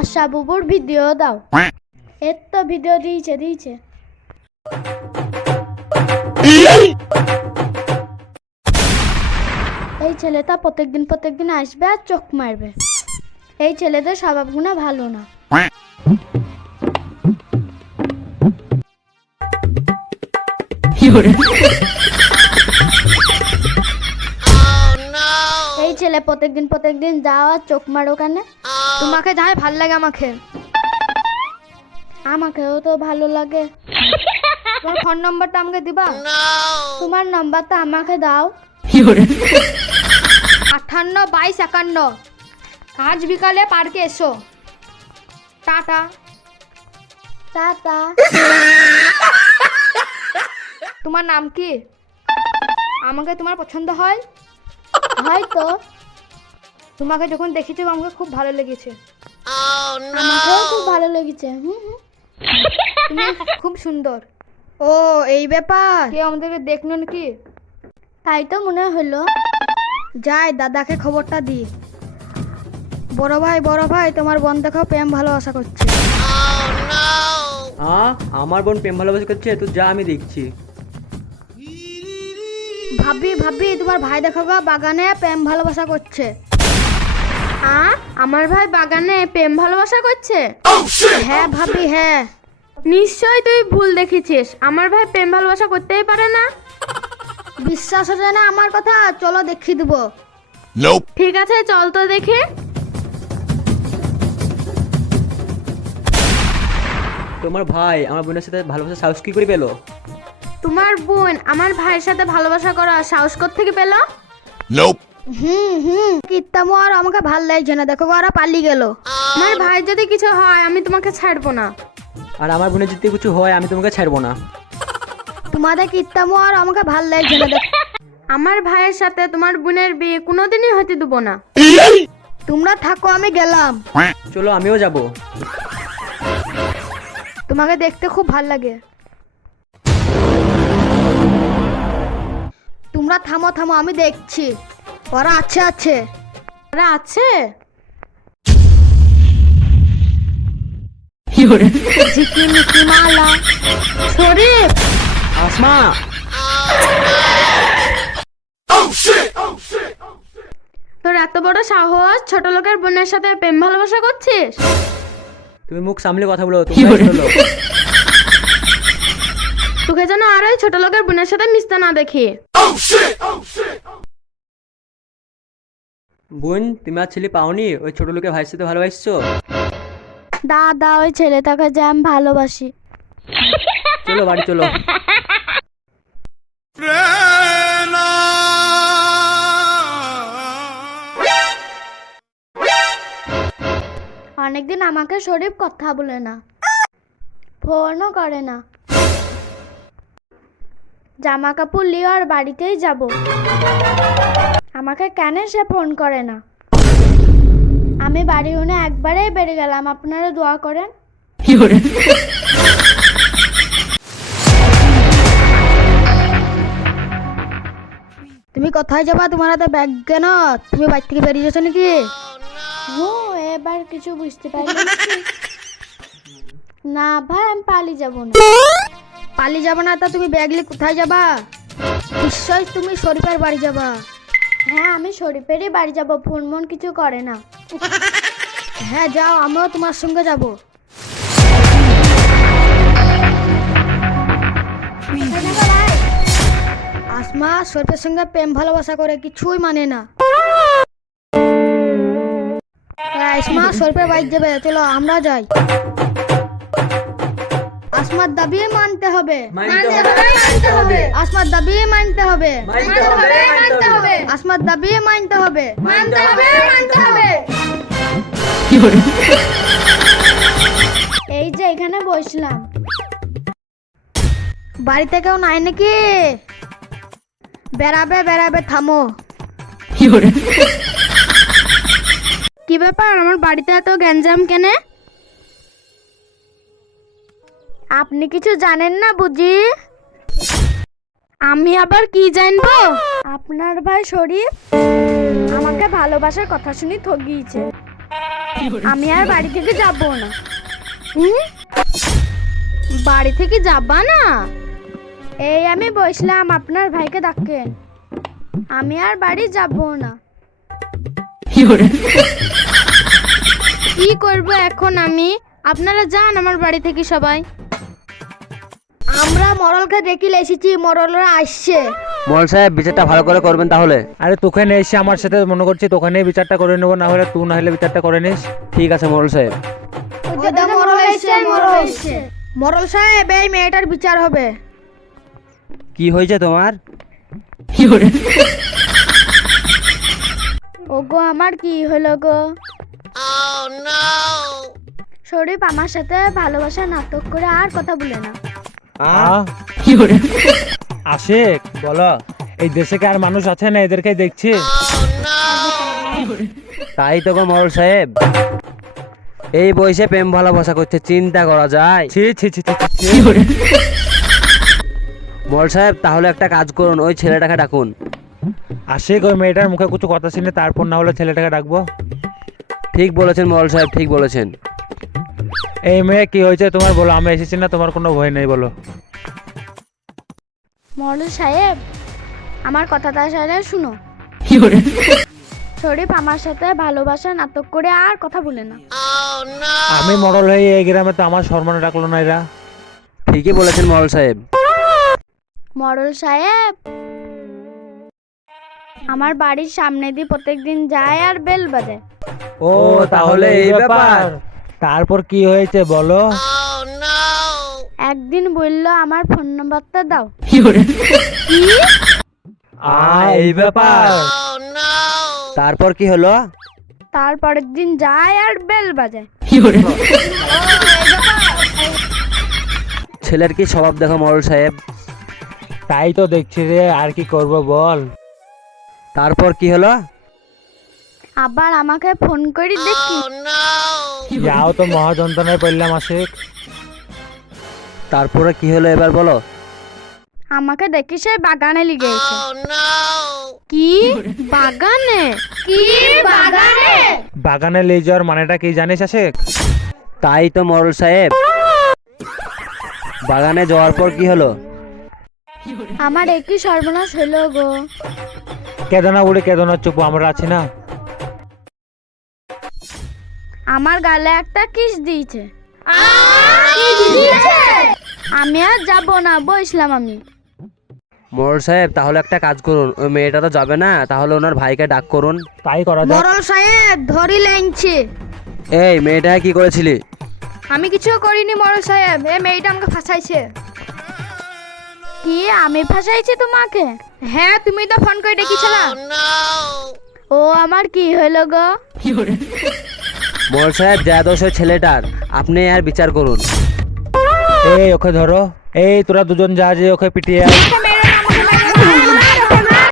আশা বুবুর video দাও। এর তো ভিডিও দিয়েছে। এই ছেলেটা প্রত্যেকদিন আসবে আর চোখ মারবে। এই ছেলেদের স্বভাবগুলো ভালো না। এই ছেলে প্রত্যেকদিন যাও আর চোখ মারো কেন? তোমাকে যাই ভাল লাগে আমাকেও তো ভালো লাগে। তোমার ফোন নম্বরটা আমাকে দিবা? তোমার নাম্বারটা আমাকে দাও। 58 22 51। আজ বিকালে পার্কে এসো। টাটা। টাটা। তোমার নাম কি? আমাকে তোমার পছন্দ হয়? হয়তো। তোমাকে যখন দেখেছি আমাকে খুব ভালো লেগেছে। আমাকেও খুব ভালো লেগেছে। তুমি খুব সুন্দর। ও এই ব্যাপার। কেউ আমাদেরকে দেখলো নাকি? তাই তো মনে হলো। যাই দাদাকে খবরটা দি। বড় ভাই তোমার বোন দেখো প্রেম ভালোবাসা করছে। আমার বোন প্রেম ভালোবাসা করছে? তুই যা, আমি দেখছি। ভাবি তোমার ভাই দেখো গো বাগানে প্রেম ভালোবাসা করছে। আমার ভাই বাগানে প্রেম ভালোবাসা করছে? হ্যাঁ ভাবি, হ্যাঁ। নিশ্চয়ই তুই ভুল দেখেছিস। আমার ভাই প্রেম ভালোবাসা করতেই পারে না। বিশ্বাস হচ্ছে না আমার কথা? চলো দেখিয়ে দেবো। ঠিক আছে, চল তো দেখে। তোমার ভাই আমার বোনের সাথে ভালোবাসা সাহস কি করে পেলো? তোমার বোন আমার ভাইয়ের সাথে ভালোবাসা করার সাহস কোত্থেকে পেল? কিত্তামো আর আমাকে ভাল লাগছে না, দেখো ওরা পালিয়ে গেল। আমার ভাই যদি কিছু হয় আমি তোমাকে ছাড়বো না। আর আমার বোনের যদি কিছু হয় আমি তোমাকে ছাড়বো না। তোমাদের কিত্তামো আর আমাকে ভাল লাগছে না, দেখো। আমার ভাইয়ের সাথে তোমার বোনের বিয়ে কোনোদিনই হতে দেবো না। তোমরা থাকো, আমি গেলাম। চলো, আমিও যাব। তোমাকে দেখতে খুব ভাল লাগে। তোমরা থামো, আমি দেখছি। ওরা আছে। ওরা আছে? ঝিকিমিকি মালা শরীফ। আসমা, তোর এত বড় সাহস, ছোট লোকের বোনের সাথে প্রেম ভালোবাসা করছিস? তুমি মুখ সামলে কথা বলো। তোমরা তোকে যেন আর ওই ছোট লোকের বোনের সাথে মিশতে না দেখি। বোন, তুমি আর ছেলে পাওনি? ওই ছোট লোকের ভাইয়ের সাথে ভালোবাসছো? দাদা, ওই ছেলেটাকে যে আমি ভালোবাসি। চলো বাড়ি চলো। অনেকদিন আমাকে শরীফ কথা বলে না, ফোনও করে না। জামা কাপড় নিয়ে আর বাড়িতেই যাব। আমাকে কেন সে ফোন করে না? আমি বাড়ি উনে একবারেই বেড়ে গেলাম। আপনারা দোয়া করেন। তুমি কোথায় যাবা? তোমার হাতে ব্যাগ কেন? তুমি বাড়ি থেকে বেরিয়ে যাচ্ছ নাকি? এবার কিছু বুঝতে পারলাম না ভাই, আমি পালিয়ে যাব না। পালিয়ে যাবা না তা তুমি ব্যাগ নিয়ে কোথায় যাবা? নিশ্চয় তুমি শরীফের বাড়ি যাবা। হ্যাঁ, আমি শরীফেরই বাড়ি যাব। ফোন মন কিছু করে না। হ্যাঁ যাও, আমিও তোমার সঙ্গে যাব। আসমা শরীফের সঙ্গে প্রেম ভালোবাসা করে কিছুই মানে না। আসমা শরীফের বাড়ি যাবে, চলো আমরা যাই। আসমার দাবি মানতে হবে। আসমার দাবি মানতে হবে। আসমার দাবি মানতে হবে। এই যে এখানে বসলাম। বাড়িতে কেউ নাই নাকি? বেড়াবে, থামো। কি ব্যাপার, আমার বাড়িতে এত গ্যাঞ্জাম কেনে? আপনি কিছু জানেন না বুঝি? আমি আবার কি জানবো? আপনার ভাই শরীফ আমাকে ভালোবাসার কথা শুনি ঠকিয়েছে। আমি আর বাড়ি থেকে যাব না। বাড়ি থেকে যাবা না? এই আমি বসলাম, আপনার ভাইকে ডাকেন। আমি আর বাড়ি যাব না। কি করব এখন আমি? আপনারা যান আমার বাড়ি থেকে সবাই। আমরা মরলকে দেখি এসেছি, মরলরা আসছে। মোড়ল সাহেব বিচারটা ভালো করে করবেন তাহলে। আরে তোখানে এসে আমার সাথে মনে করছি তোখানে বিচারটা করে নেবো, না হলে তুই না হলে বিচারটা করে নিস। ঠিক আছে মোড়ল সাহেব। মরল এসছে, মরল এসছে। মরল সাহেব, এই মেয়েটার বিচার হবে। কি হয়েছে তোমার? ওগো আমার কি হলো গো? শরীফ আমার সাথে ভালোবাসা নাটক করে আর কথা বলে না। আশিক বলো, এই দেশে কি আর মানুষ আছে না এদেরকে দেখছি? তাই তো গো মোড়ল সাহেব, এই বয়সে প্রেম ভালোবাসা করতে চিন্তা করা যায়? ছি ছি ছি ছি ছি। মোড়ল সাহেব তাহলে একটা কাজ করুন, ওই ছেলেটাকে ডাকুন। আশিক ওই মেয়েটার মুখে কিছু কথা শুনে তারপর না হলে ছেলেটাকে ডাকবো। ঠিক বলেছেন মোড়ল সাহেব, ঠিক বলেছেন। এই মেয়ে কি হয়েছে তোমার বলো, আমি এসেছি না, তোমার কোনো ভয় নেই বলো। মরল সাহেব, আমার কথাটা সাথে শুনো। শরীফ আমার সাথে ভালোবাসা নাটক করে আর কথা বলে না। আমি মডেল হয়ে এই গ্রামে তো আমার সম্মান রাখলো না এরা। ঠিকই বলেছেন মোড়ল সাহেব। মরল সাহেব, আমার বাড়ির সামনে দিয়ে প্রত্যেকদিন যায় আর বেল বাজায়। ও তাহলে এই ব্যাপার। তারপর কি হয়েছে বলো। একদিন বললো আমার ফোন নাম্বারটা দাও। এই ব্যাপার। তারপর কি হলো? তারপরের দিন যায় আর বেল বাজায়। ছেলের কি স্বভাব দেখো মোড়ল সাহেব। তাই তো দেখছি রে, আর কি করব বল। তারপর কি হলো? আবার আমাকে ফোন করে দেখি। যাও তো মহা যন্ত্রণায় পড়লাম আশিক। তারপরে কি হলো এবার বলো। আমাকে দেখি সে বাগানে লিগে গেছে। কি বাগানে? কি বাগানে? বাগানে নিয়ে যাওয়ার মানেটা কি জানিস আশিক? তাই তো মোড়ল সাহেব, বাগানে যাওয়ার পর কি হলো? আমার একই সর্বনাশ হলো গো। কেদনা বুড়ি কেদনা চুপ, আমরা আছি না। আমার গালে একটা কিস দিয়েছে। আমি আর যাব না, বসলাম আমি। মোড়ল সাহেব তাহলে একটা কাজ করুন, ওই মেয়েটা তো যাবে না, তাহলে ওনার ভাইকে ডাক করুন। তাই করা যাক। মরল সাহেব ধরি লেংছে। এই মেয়েটা কি করেছিলি? আমি কিছু করিনি মরল সাহেব, এই মেয়েটা আমাকে ফাঁসাইছে। কি আমি ফাঁসাইছি তোমাকে? হ্যাঁ, তুমি তো ফোন করে ডেকেছিলা। ও আমার কি হলো গো? মোড়ল সাহেব যা দোষ ওই ছেলেটার, আপনি আর বিচার করুন। এই ওকে ধরো, এই তোরা দুজন যা যে ওকে পিটিয়ে আয়।